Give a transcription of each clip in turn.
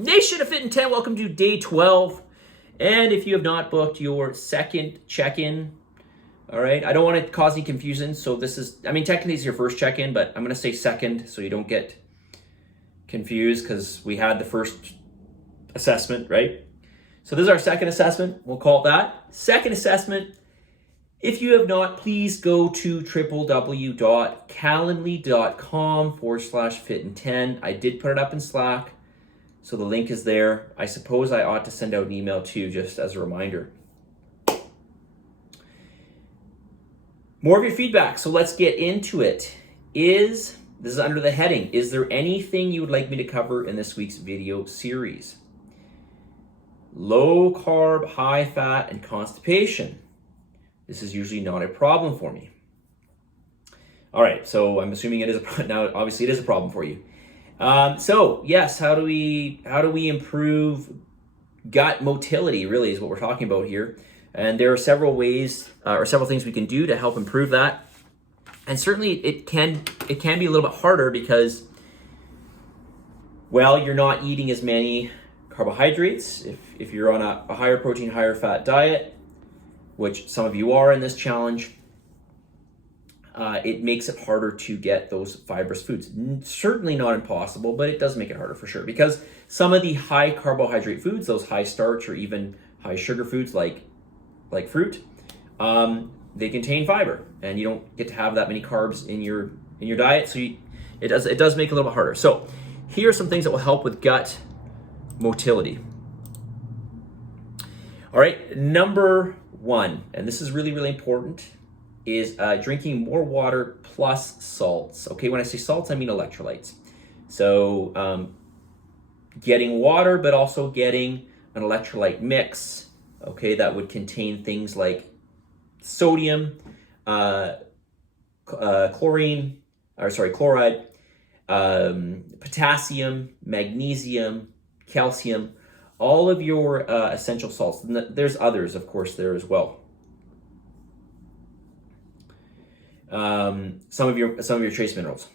Nation of Fitin10, welcome to day 12. And if you have not booked your second check-in, all right, I don't want to cause any confusion. So this is, technically it's your first check-in, but I'm going to say second so you don't get confused because we had the first assessment, right? So this is our second assessment. We'll call it that. Second assessment. If you have not, please go to www.calendly.com/Fitin10. I did put it up in Slack. So the link is there. I suppose I ought to send out an email too, just as a reminder. More of your feedback, so let's get into it. This is under the heading, is there anything you would like me to cover in this week's video series? Low carb, high fat, and constipation. This is usually not a problem for me. All right, so I'm assuming it is now obviously it is a problem for you. So yes, how do we improve gut motility? Really is what we're talking about here, and there are several ways or several things we can do to help improve that. And certainly it can be a little bit harder because, well, you're not eating as many carbohydrates if you're on a higher protein, higher fat diet, which some of you are in this challenge. It makes it harder to get those fibrous foods. Certainly not impossible, but it does make it harder for sure because some of the high carbohydrate foods, those high starch or even high sugar foods like fruit, they contain fiber, and you don't get to have that many carbs in your diet, so it does make it a little bit harder. So here are some things that will help with gut motility. All right, number one, and this is really, really important, is drinking more water plus salts. Okay, when I say salts, I mean electrolytes. So getting water, but also getting an electrolyte mix, okay, that would contain things like sodium, chloride, potassium, magnesium, calcium, all of your essential salts. And there's others, of course, there as well. Some of your trace minerals.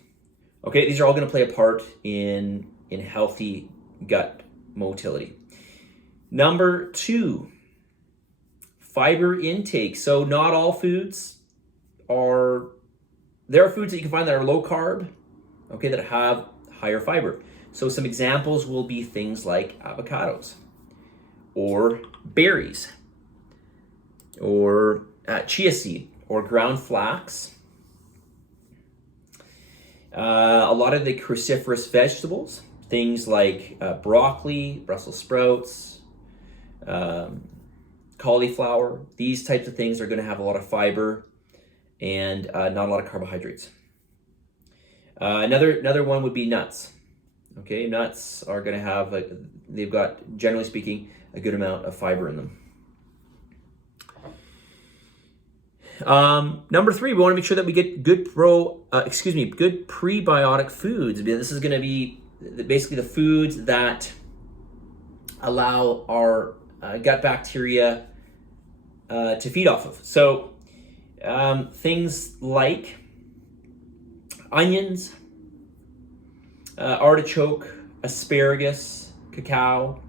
Okay, these are all going to play a part in healthy gut motility. Number two, fiber intake. So not all foods there are foods that you can find that are low carb, okay, that have higher fiber. So some examples will be things like avocados or berries or chia seed or ground flax. A lot of the cruciferous vegetables, things like broccoli, Brussels sprouts, cauliflower, these types of things are going to have a lot of fiber and not a lot of carbohydrates. Another one would be nuts. Okay, nuts are going to have, they've got, generally speaking, a good amount of fiber in them. Number three, we want to make sure that we get good prebiotic foods. This is going to be basically the foods that allow our gut bacteria to feed off of. So things like onions, artichoke, asparagus, cacao.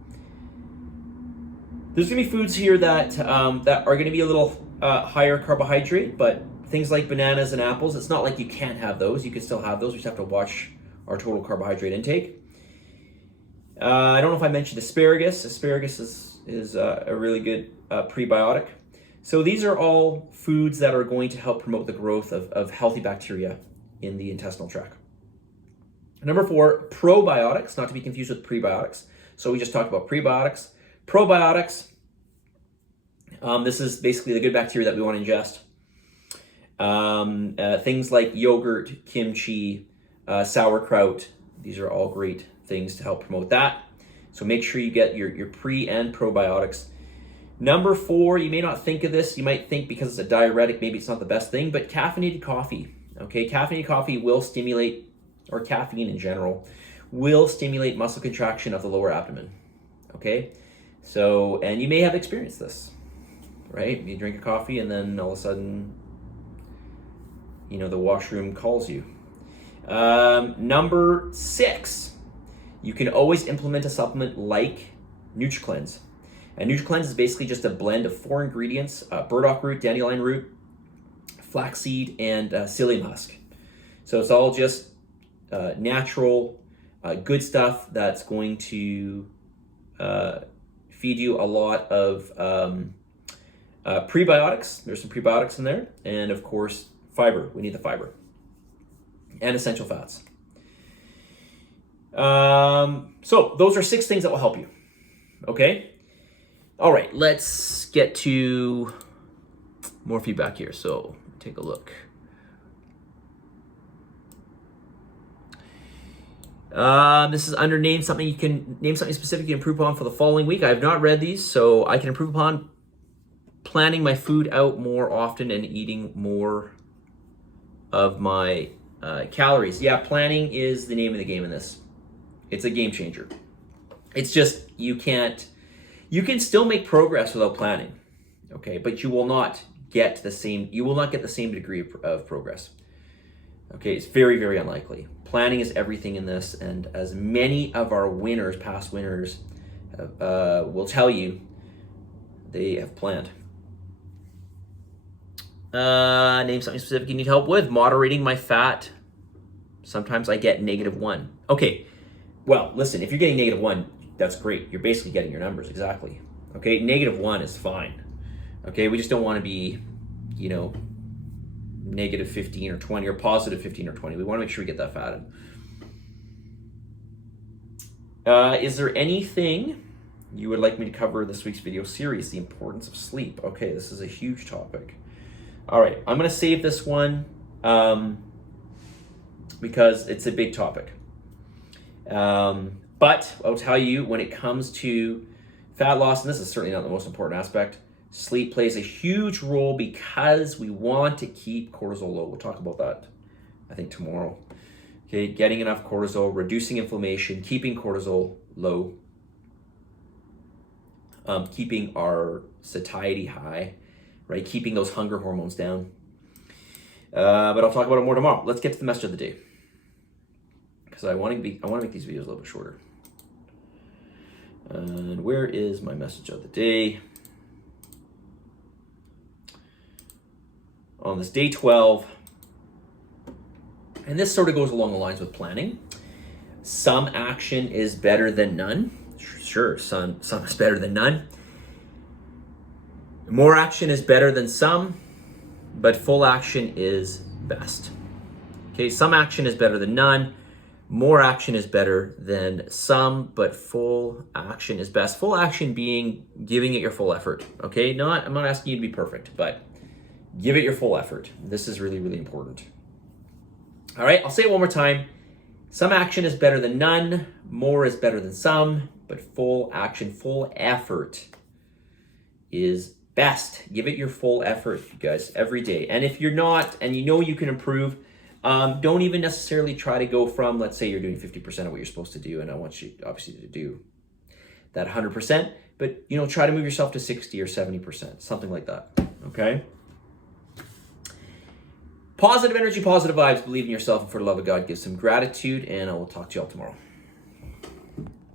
There's going to be foods here that are going to be a little higher carbohydrate, but things like bananas and apples, it's not like you can't have those. You can still have those. We just have to watch our total carbohydrate intake. I don't know if I mentioned asparagus. Asparagus is a really good prebiotic. So these are all foods that are going to help promote the growth of healthy bacteria in the intestinal tract. Number four, probiotics, not to be confused with prebiotics. So we just talked about prebiotics. Probiotics, this is basically the good bacteria that we want to ingest. Things like yogurt, kimchi, sauerkraut, these are all great things to help promote that. So make sure you get your pre and probiotics. Number four, you may not think of this. You might think because it's a diuretic, maybe it's not the best thing, but caffeinated coffee. Okay, caffeinated coffee will stimulate, or caffeine in general, will stimulate muscle contraction of the lower abdomen. Okay, so, and you may have experienced this, right? You drink a coffee and then all of a sudden, the washroom calls you. Number six, you can always implement a supplement like NutriCleanse. And NutriCleanse is basically just a blend of 4 ingredients, burdock root, dandelion root, flaxseed, and psyllium husk. So it's all just natural, good stuff that's going to feed you a lot of prebiotics. There's some prebiotics in there. And of course, fiber. We need the fiber. And essential fats. So those are 6 things that will help you. Okay? All right, let's get to more feedback here. So take a look. This is under name something. You can name something specific you can improve upon for the following week. I have not read these, so I can improve upon planning my food out more often and eating more of my calories. Yeah, planning is the name of the game in this. It's a game changer. It's just you can still make progress without planning, okay? But you will not get the same degree of progress. Okay, it's very, very unlikely. Planning is everything in this, and as many of our winners, past winners, will tell you, they have planned. Name something specific you need help with. Moderating my fat. Sometimes I get -1. Okay, well, listen, if you're getting -1, that's great. You're basically getting your numbers, exactly. Okay, -1 is fine. Okay, we just don't want to be, -15 or 20 or +15 or 20. We want to make sure we get that fat in. Is there anything you would like me to cover this week's video series? The importance of sleep. Okay, this is a huge topic. All right, I'm going to save this one because it's a big topic. But I'll tell you, when it comes to fat loss, and this is certainly not the most important aspect, sleep plays a huge role because we want to keep cortisol low. We'll talk about that, I think, tomorrow. Okay, getting enough cortisol, reducing inflammation, keeping cortisol low, keeping our satiety high, right? Keeping those hunger hormones down. But I'll talk about it more tomorrow. Let's get to the message of the day, because I want to make these videos a little bit shorter. And where is my message of the day? On this day 12, and this sort of goes along the lines with planning. Some action is better than none. Sure, some is better than none. More action is better than some, but full action is best. Okay, some action is better than none. More action is better than some, but full action is best. Full action being giving it your full effort. Okay, I'm not asking you to be perfect, but give it your full effort. This is really, really important. All right, I'll say it one more time. Some action is better than none. More is better than some, but full action, full effort is best. Give it your full effort, you guys, every day. And if you're not, and you can improve, don't even necessarily try to go from, let's say you're doing 50% of what you're supposed to do, and I want you obviously to do that 100%, but try to move yourself to 60 or 70%, something like that, okay? Positive energy, positive vibes, believe in yourself, and for the love of God, give some gratitude, and I will talk to you all tomorrow.